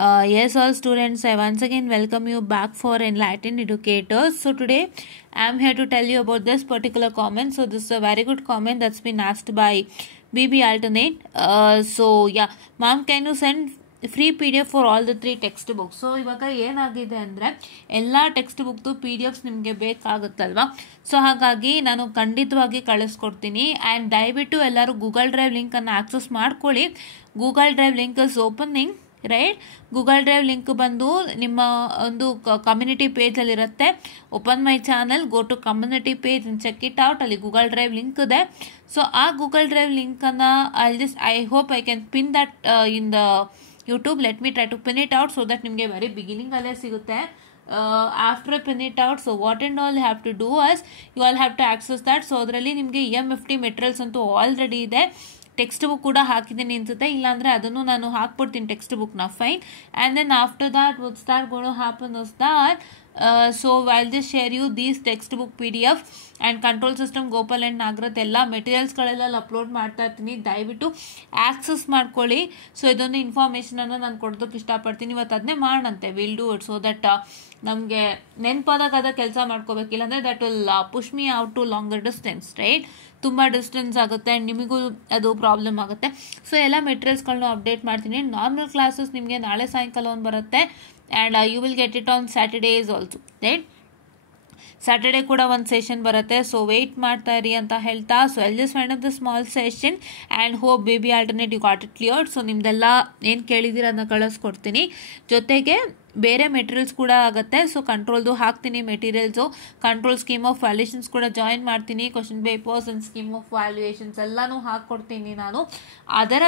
Yes, all students, I once again welcome you back for Enlightened Educators. So today I am here to tell you about this particular comment. So this is a very good comment that's been asked by BB Alternate. Ma'am, can you send free P D F for all the 3 text books. So ಇವಾಗ ಏನಾಗಿದೆ ಅಂದರೆ ಎಲ್ಲ text ಬುಕ್ದು P D ಎಫ್ಸ್ ನಿಮಗೆ ಬೇಕಾಗುತ್ತಲ್ವಾ. So ಹಾಗಾಗಿ ನಾನು ಖಂಡಿತವಾಗಿ ಕಳಿಸ್ಕೊಡ್ತೀನಿ. And ದಯವಿಟ್ಟು ಎಲ್ಲರೂ ಗೂಗಲ್ ಡ್ರೈವ್ ಲಿಂಕನ್ನು ಆಕ್ಸೆಸ್ ಮಾಡ್ಕೊಳ್ಳಿ. Google drive link is opening right. Google drive link ಬಂದು ನಿಮ್ಮ ಒಂದು ಕಮ್ಯುನಿಟಿ ಪೇಜಲ್ಲಿರುತ್ತೆ. Open my channel, go to community page and check it out. ಅಲ್ಲಿ ಗೂಗಲ್ ಡ್ರೈವ್ ಲಿಂಕ್ ಇದೆ. ಸೊ ಆ ಗೂಗಲ್ ಡ್ರೈವ್ ಲಿಂಕನ್ನು I hope I can pin that in the YouTube. Let me try to pin it out so that ನಿಮಗೆ very beginning ಅಲ್ಲೇ ಸಿಗುತ್ತೆ. After pin it out, so what and all have to do as you all have to access that. So ಅದರಲ್ಲಿ ನಿಮಗೆ EMFT materials ಅಂತೂ already ಇದೆ. Text book ಕೂಡ ಹಾಕಿದ್ದೀನಿ ಅನ್ಸುತ್ತೆ, ಇಲ್ಲಾಂದರೆ ಅದನ್ನು ನಾನು ಹಾಕ್ಬಿಡ್ತೀನಿ ಟೆಕ್ಸ್ಟ್ ಬುಕ್ನ. Fine. And then after that what's that gonna happen is that so I'll just share you these textbook PDF and control system Gopal and Nagarath ಎಲ್ಲ ಮೆಟೀರಿಯಲ್ಸ್ಗಳೆಲ್ಲ ಅಪ್ಲೋಡ್ ಮಾಡ್ತಾ ಇರ್ತೀನಿ. ದಯವಿಟ್ಟು ಆಕ್ಸೆಸ್ ಮಾಡ್ಕೊಳ್ಳಿ. ಸೊ ಇದೊಂದು ಇನ್ಫಾರ್ಮೇಷನನ್ನು ನಾನು ಕೊಡೋದಕ್ಕೆ ಇಷ್ಟಪಡ್ತೀನಿ. ಇವತ್ತು ಅದನ್ನೇ ಮಾಡೋಣಂತೆ. Will do it so that ನಮಗೆ ನೆನಪಾದಾಗ ಅದ ಕೆಲಸ ಮಾಡ್ಕೋಬೇಕಿಲ್ಲ ಅಂದರೆ that will push me out to longer distance right. ತುಂಬ ಡಿಸ್ಟೆನ್ಸ್ ಆಗುತ್ತೆ ಆ್ಯಂಡ್ ನಿಮಗೂ ಅದು ಪ್ರಾಬ್ಲಮ್ ಆಗುತ್ತೆ. ಸೊ ಎಲ್ಲ ಮೆಟೀರಿಯಲ್ಸ್ಗಳನ್ನ ಅಪ್ಡೇಟ್ ಮಾಡ್ತೀನಿ. ನಾರ್ಮಲ್ ಕ್ಲಾಸಸ್ ನಿಮಗೆ ನಾಳೆ ಸಾಯಂಕಾಲ ಒಂದು ಬರುತ್ತೆ. And you will get it on Saturdays also right. Saturday ಕೂಡ ಒಂದು ಸೆಷನ್ ಬರುತ್ತೆ. ಸೊ ವೆಯ್ಟ್ ಮಾಡ್ತಾ ಇರಿ ಅಂತ ಹೇಳ್ತಾ, so I'll just find up the small session and hope baby alternate you got it cleared. So ನಿಮ್ದೆಲ್ಲ ಏನು ಕೇಳಿದ್ದೀರ ಅದನ್ನ ಕಳಿಸ್ಕೊಡ್ತೀನಿ. ಜೊತೆಗೆ ಬೇರೆ ಮೆಟೀರಿಯಲ್ಸ್ ಕೂಡ ಆಗುತ್ತೆ. ಸೊ ಕಂಟ್ರೋಲ್ದು ಹಾಕ್ತೀನಿ materials. Control scheme of valuations ಕೂಡ ಜಾಯಿನ್ ಮಾಡ್ತೀನಿ. Question papers and scheme of valuations ಎಲ್ಲನೂ ಹಾಕ್ಕೊಡ್ತೀನಿ ನಾನು. ಅದರ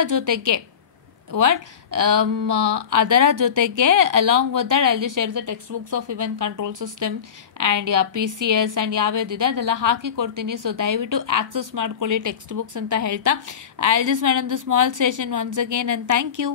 ಜೊತೆಗೆ along with that I just share the text books of even control system and PCS and ಯಾವ್ಯಾವ್ದಿದೆ ಅದೆಲ್ಲ ಹಾಕಿ ಕೊಡ್ತೀನಿ. ಸೊ ದಯವಿಟ್ಟು ಆಕ್ಸೆಸ್ ಮಾಡ್ಕೊಳ್ಳಿ ಟೆಕ್ಸ್ಟ್ ಬುಕ್ಸ್ ಅಂತ ಹೇಳ್ತಾ I just madam the small session once again and thank you.